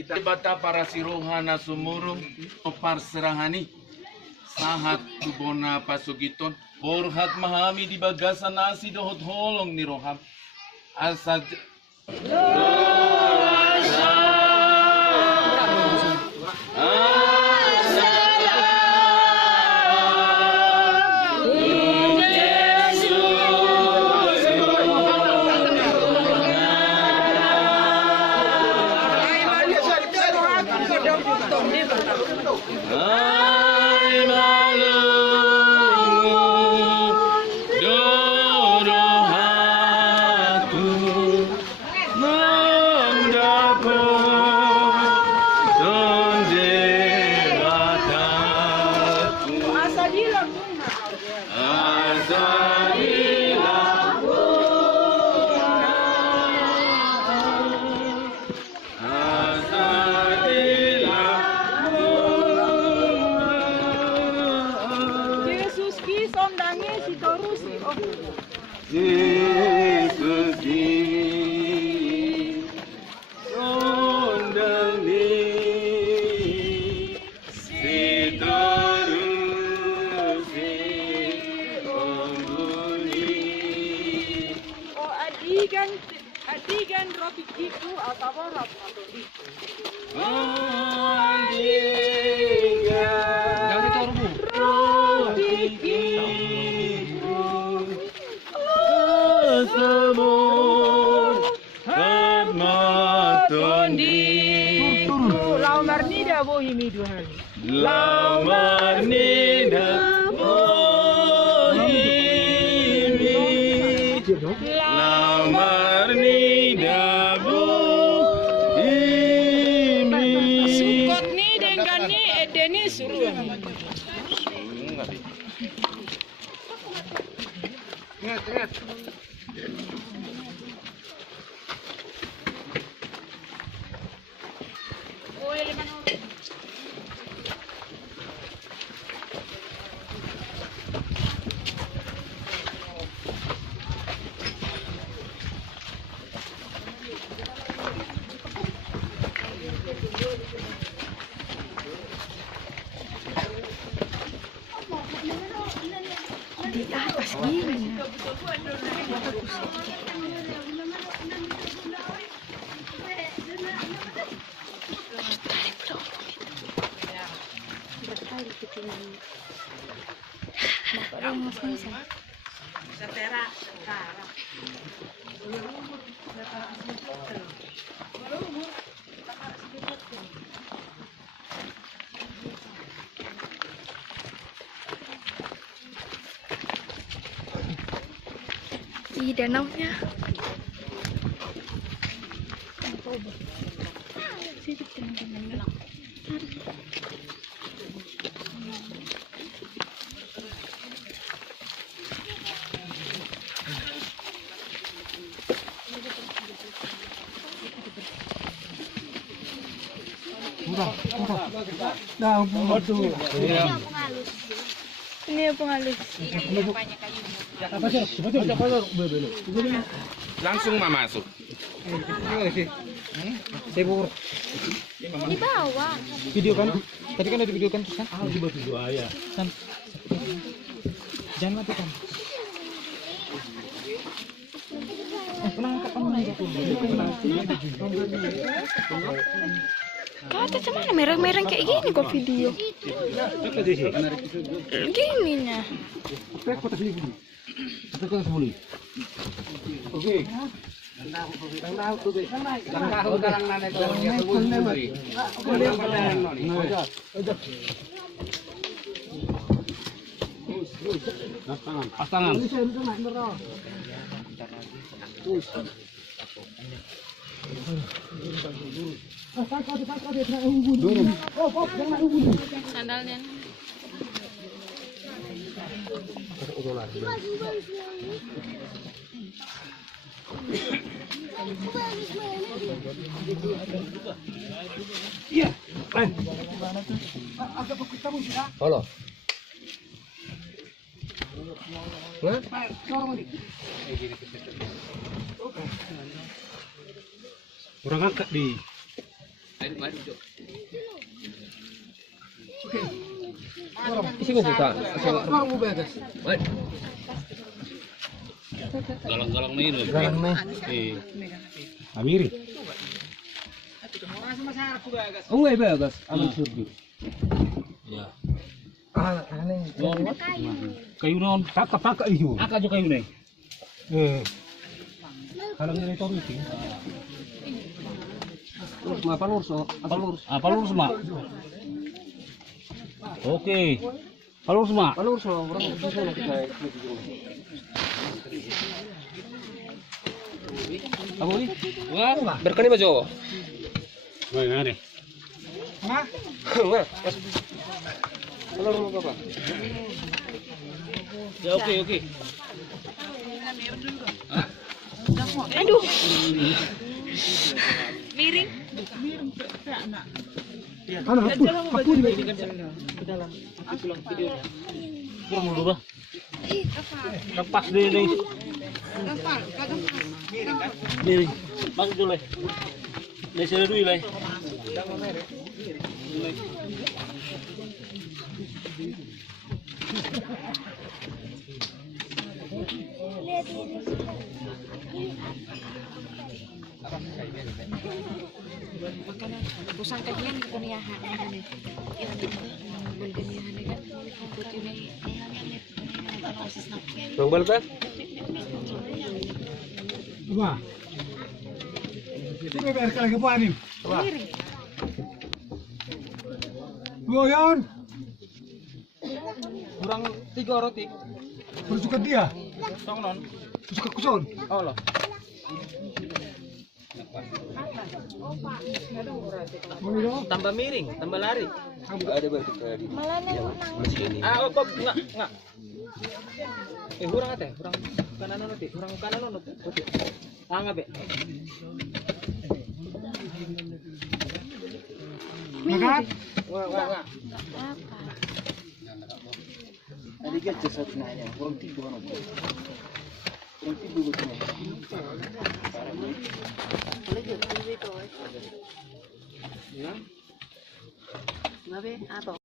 Kita bata para siruhan na sumurong o parserahani sahat tubona pasugiton borhat mahami di bagasan nasi dohot holong ni roham asad Adigan roti kiku atau roti kiku. Adigan roti kiku. Asamon hatmatondi. Lamar nida bohi miduhan. Lamar nida bohi lamar nida bohi Sukot ni dengan ni edeni suruh. Di atas gini. Di danaunya. Ini yang pengalus. Langsung mah masuk. Di bawah. Video kan? Tadi kan ada video kan terus kan? Video ayah. Kan. Jangan matikan. Penangkapan aja. Kau tuh cuman merah-merah kayak gini kok video. Gininya. Oke. Pasangan. Sandalnya. Iya. Halo. Kurang angkat di. Isi kok buka. Galang-galang nih loh. Galang nih. Amiri. Oh, iya bagus. Ambil surgi. Ya. Aneh. Kayu non, pakak itu. Aka juga kayu nih. Kalau ini itu itu. Lurus apa lurus? Apa lurus? Apa lurus mak? Oke. Lurus mak. Lurus orang bisa kita. Apa ini? Wah, berkali baju. Mana nih? Hah? Wah, pas. Kalau apa? Ya oke. Aduh. Miring. Aku di dalam. Pulang video. Kurang dulu bah. Lepas deh. Miring. Masuk dulu. Leser dulu lah. Pusang kajian kuniahan ini. Bergeniahan kan. Putih ini. Bang Balta? Wah. Itu BBR lagi apa nih? Wah. Goyan. Kurang 3 roti. Bersuka dia. Songon. Bersuka kuson. Oh loh. Tambah miring, tambah lari. Ada berarti tadi. Malah nih. Kok enggak. Hurang ate, hurang kanan nanti, hurang kanan nanti. Oke. Angga be. Makat. Wah. Tadi kan jasad nanya, hurang tidur kan. Hurang tidur kan. Babe, apa?